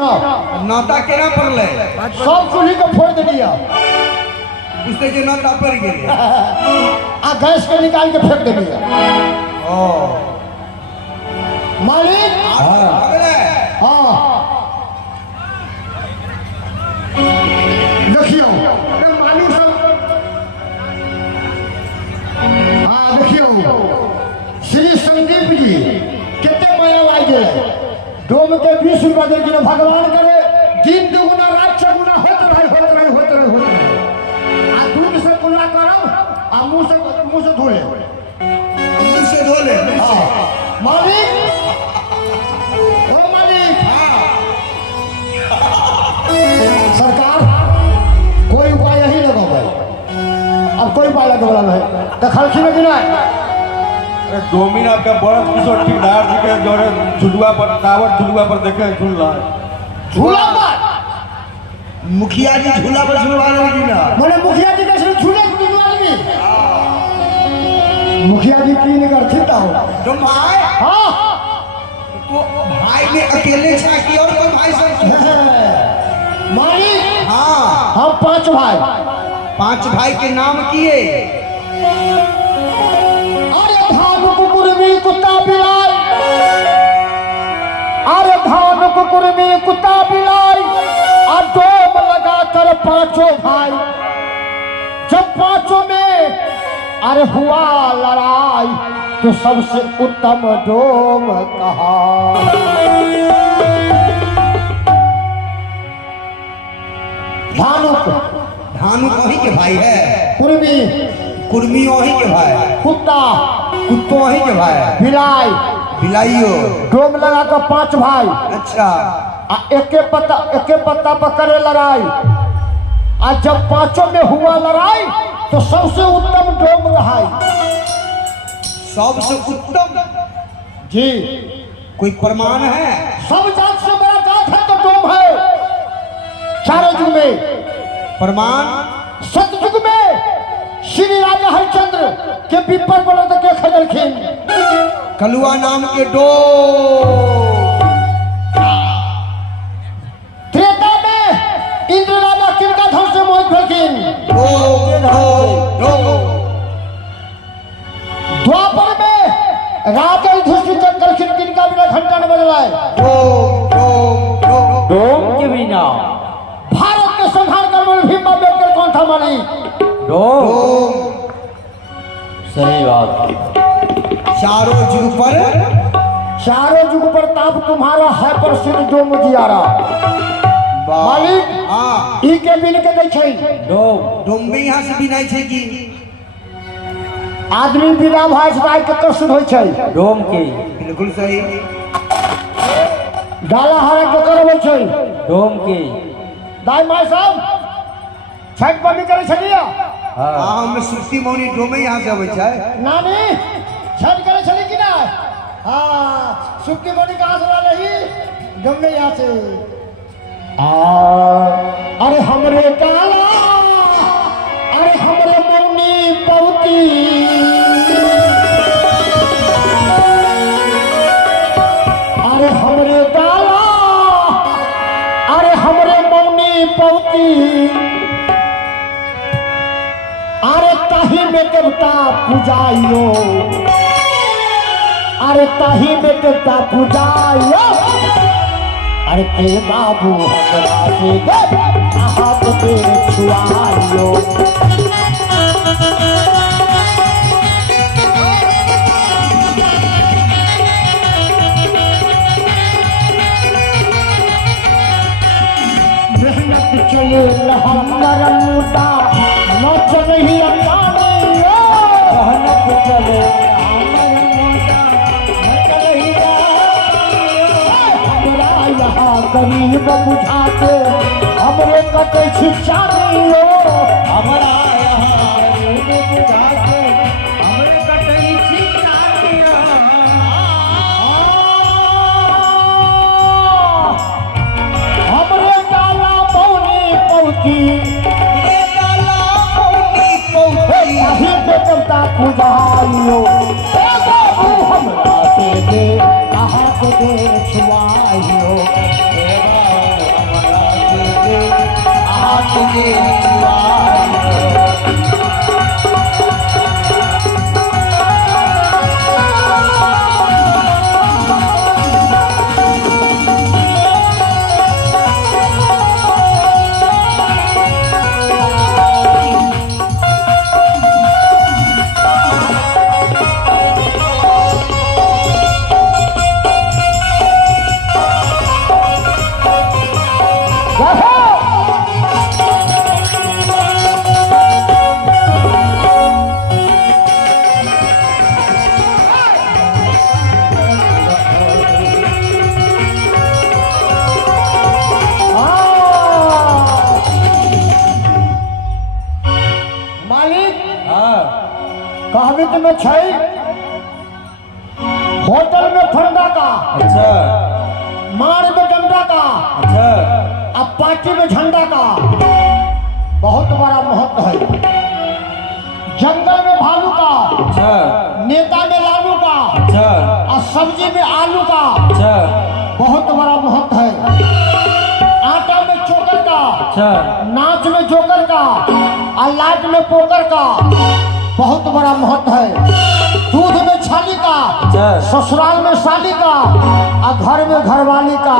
नाता केना पड़ले सब चूल्ही के फोड़ दिया उससे जो नाता पड़ गए आ गैस के निकाल के फेंक दिया ओ मालिक अगले हाँ देखियो मालिक सब हाँ देखियो श्री संदीप जी कितने माया लाई गए डोम के 20 रुपया दे के भगवान करे दिन दुगुना रात चौगुना होते रहे आ दूध से कुल्ला करो आ मुंह से धो ले मुंह से धो ले मालिक ओ मालिक सरकार कोई उपाय यही लगाओ अब कोई उपाय लगे वाला नहीं देखलखिन कि नहीं डोमिन आपका बड़ा किशोर ठेकेदार जी के जोड़े झुलुआ पर टावर झुलुआ पर देखे झूल रहा है झूला पर मुखिया जी झूला पर झूलवा रहे हैं ना मैंने मुखिया जी कैसे झूले आदमी मुखिया जी की नहीं करती था तुम भाई हाँ तो भाई ने अकेले छा की और कोई भाई सब मालिक हाँ हम 5 भाई 5 भाई के नाम किए अरे धान कुकुर में कुत्ता बिलाई अरे धान कुकुर में कुत्ता बिलाई और डोम लगाकर 5 भाई जब 5 में अरे हुआ लड़ाई तो सबसे उत्तम डोम कहा धानु वही के भाई है कुर्मी कुर्मी वही के भाई कुत्ता कुत्तो वही के भाई बिलाई बिलाइयो डोम लगाकर 5 भाई अच्छा एके पत्ता पर करे लड़ाई आज जब 5 में हुआ लड़ाई तो सबसे उत्तम डोम रहाई सबसे उत्तम जी कोई प्रमाण है सब जात से बड़ा जात है तो डोम है चारों युग में प्रमाण सतयुग में श्री राजा हरिश्चंद्र के पीपर पर के खजलखिन कलुआ नाम के डो त्रेता में इंद्र राजा किनका धन से मोहित भेलखिन द्वापर में राजा युधिष्ठिर चक्कर किनका बिना घंटा न बजलाए डोम के बिना भारत के संहार करने में भीम अम्बेडकर कौन था मालिक डोम सही बात चारों युग पर ताप तुम्हारा है प्रसिद्ध डोम जियारा मालिक हाँ ई के बिन के दै छै डोम डोम में यहाँ से बिनाई छे की आदमी बिना भाई भाई के कष्ट होइ छै डोम के बिल्कुल सही डाला हरा के करबै छै डोम के दाई माय साहब छठ बंदी करे छलिया हाँ हम सुक्ति मौनी डोमे यहाँ से अबै छै नानी छठ करे छली कि ना हाँ सुक्ति बंदी कहाँ से ला रही डोम में यहाँ से अरे हमरे डाला अरे हमरे मौनी पौती अरे हमरे डाला अरे हमरे मौनी पौती अरे ताही में देवता पूजाइयो अरे ताही में देवता पूजाइयो अरे के बाबू हमरा के दे हाथ पे छुआइयो मेहनत चले हमर मुदा नच नहीं अकानियो मेहनत चले हमर मुदा नच नहीं हमरा यहाँ गरीब बुझाते हमरे कटे छिचानियो हमरा यहाँ गरीब बुझाते हमरे कटे छिचानियो हमरे डाला पौनी पौती अभी बेटमता पूजाइयो बाबू हमरा से दे अहाँ को दे छुआइयो के निवार कहवित में छै होटल में फंडा का, अच्छा मार में डंडा का, अच्छा अब पार्टी में झंडा का बहुत बड़ा महत्व है। जंगल में भालू का, अच्छा नेता में लालू का, अच्छा और सब्जी में आलू का अच्छा बहुत बड़ा महत्व है। आटा में चोकर का, अच्छा नाच में जोकर का, और लाट में पोकर का बहुत बड़ा महत्व है। दूध में छाली का, अच्छा ससुराल में साली का, और घर में घरवाली का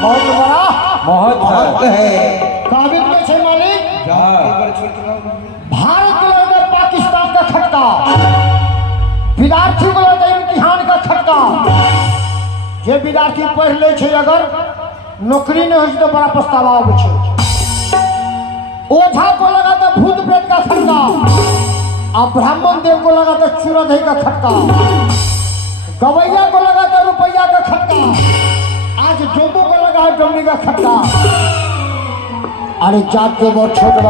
बहुत बड़ा महत्व है। काबिल में छे मालिक। भारत को लगा पाकिस्तान का खटका, विद्यार्थी को लगा इम्तिहान का खटका। जे विद्यार्थी पढ़ ले छे अगर नौकरी नहीं हो तो बड़ा पछतावा आवे छे। ओझा को लगा तो भूत प्रेत का खटका, और ब्राह्मण देव को लगा तो चूरदही का खटका, गवैया को लगा तो रुपया का खटका, आज डोमो को लगा डोमनी का खटका। अरे जात के बहुत छोटे